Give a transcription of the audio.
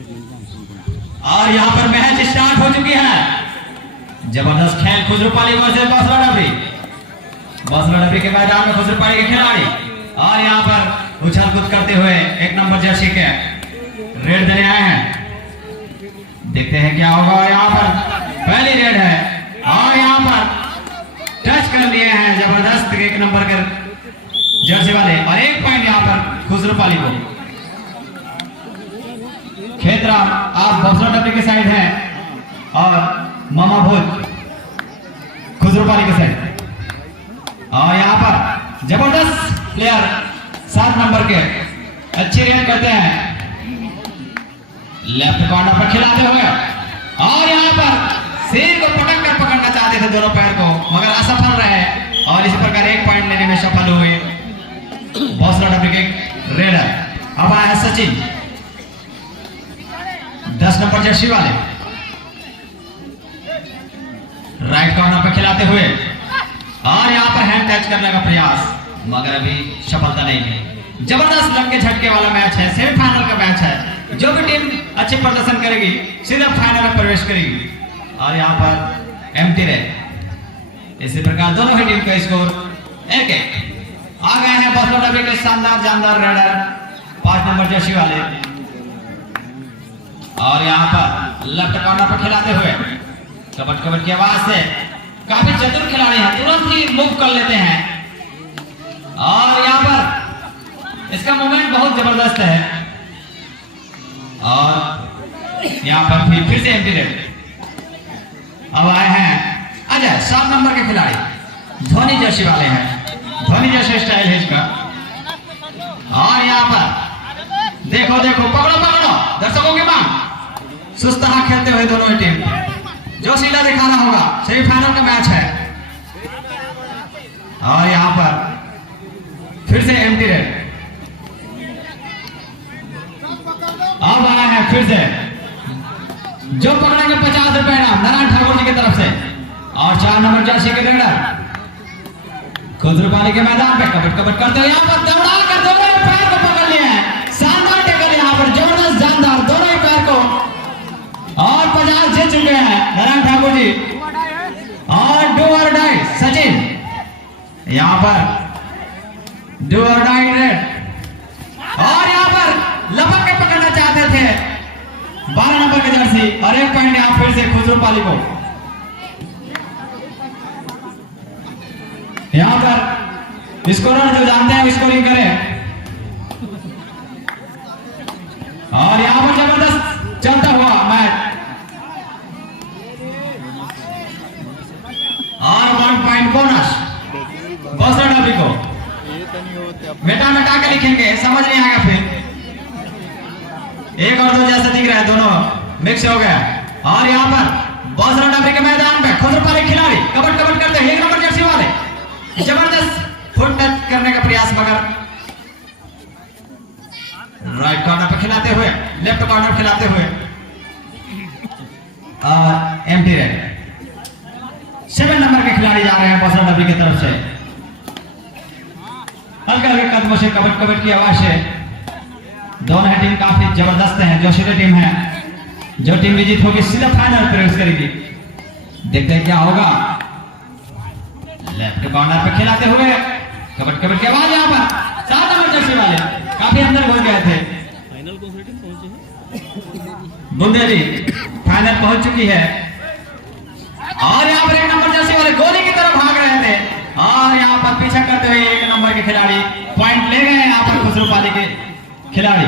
और यहाँ पर मैच स्टार्ट हो चुकी है। जबरदस्त खेल खुजरूपाली वर्सेस बसरा डबरी। बसरा डबरी के मैदान में खुजरूपाली के खिलाड़ी और यहाँ पर उछल कूद करते हुए 1 नंबर जर्सी के रेड देने आए हैं। देखते हैं क्या होगा। यहाँ पर पहली रेड है और यहाँ पर टच कर लिए हैं जबरदस्त 1 नंबर के जर्सी वाले और 1 पॉइंट यहाँ पर खुजरूपाली को। खेतरा आप बसरा डबरी के साइड हैं और मामा भोज खुजरूपाली के साइड। और यहाँ पर जबरदस्त प्लेयर 7 नंबर के अच्छी रेड करते हैं लेफ्ट कॉर्नर पर खिलाते हुए और यहाँ पर सिर को पटक कर पकड़ना चाहते थे दोनों पैर को मगर असफल रहे और इसी प्रकार 1 पॉइंट लेने में सफल हुए बसरा डबरी के रेडर। अब आया सचिन 10 नंबर जर्सी वाले राइट कॉर्नर पर खिलाते हुए और यहाँ पर हैंड टच करने का प्रयास मगर अभी सफलता नहीं है। जबरदस्त लंके झटके वाला मैच है। सेमीफाइनल का मैच है। जो भी टीम अच्छे प्रदर्शन करेगी सीधा फाइनल में प्रवेश करेगी और यहाँ पर एम्प्टी रहे। इसी प्रकार दोनों ही टीम का स्कोर 1-1 आ गए हैं बसरा डबरी के शानदार जानदार रेडर 5 नंबर जर्सी वाले और यहाँ पर लेफ्ट कॉर्नर पर खिलाते हुए कबट कबट की आवाज से काफी चतुर खिलाड़ी हैं, तुरंत ही मूव कर लेते हैं और यहाँ पर इसका मूवमेंट बहुत जबरदस्त है और यहाँ पर फिर से एम्प्टी रेड। अब आए हैं अजय 7 नंबर के खिलाड़ी धोनी जर्सी वाले हैं। धोनी जैसे स्टाइल है इसका और यहाँ पर देखो देखो पकड़ो पकड़ो दर्शकों की मांग सुस्तहा खेलते हुए दोनों ही टीम जो सीधा दिखाना होगा। सेमीफाइनल का मैच है और यहाँ पर फिर से एम्प्टी रेड। अब आया है फिर से जो पकड़ेंगे 50 रुपए इनाम नारायण ठाकुर जी की तरफ से और 4 नंबर जर्सी के रेडर खुजरूपाली के मैदान पे कबट कबट करते हुए यहाँ पर दौड़ा कर दोनों पैर को पकड़ लिए हैं। शानदार टक्कर यहाँ पर जबरदस्त जानदार दोनों ही पैर को और 50 जीत चुके हैं नारायण ठाकुर जी और डू और डाई सचिन। यहाँ पर डू और डाई रेड और यहाँ पर लपक के पकड़ना चाहते थे 12 नंबर के जर्सी और 1 पॉइंट यहाँ फिर से खुजरूपाली को। यहाँ पर स्कोरर जो जानते हैं स्कोरिंग करें और यहाँ पर जबरदस्त चलता हुआ मैच और 1 पॉइंट बोनस बसरा डबरी को। मेटा मेटा के लिखेंगे समझ नहीं आएगा फिर 1 और 2 जैसा दिख रहा है दोनों मिक्स हो गया और यहाँ पर बसरा डबरी के मैदान में खुजरूपाली खिलाड़ी कबट कबट करते हैं 1 नंबर जर्सी वाले जबरदस्त फुट टच करने का प्रयास मगर राइट कॉर्नर पर खिलाते हुए लेफ्ट कॉर्नर खिलाते हुए और एम्प्टी रेड। 7 नंबर के खिलाड़ी जा रहे हैं बसरा डबरी की तरफ से हल्के हल्के कदमों से कबट कबट की आवाज से। दोनों ही टीम काफी जबरदस्त हैं। जो सीधे टीम है जो टीम विजित होगी सीधा फाइनल प्रवेश करेगी। देखते हैं क्या होगा। लेफ्ट कॉर्नर पे खिलाते हुए कबट कबट की आवाज यहाँ पर 7 नंबर जर्सी वाले काफी अंदर घुस गए थे। फाइनल को पहुंचे हैं बुंदेली फाइनल पहुंच चुकी है और यहाँ पर 1 नंबर जर्सी वाले गोली की तरफ भाग रहे थे और यहाँ पर पीछा करते हुए 1 नंबर के खिलाड़ी पॉइंट ले गए यहाँ पर खुजरूपाली के खिलाड़ी।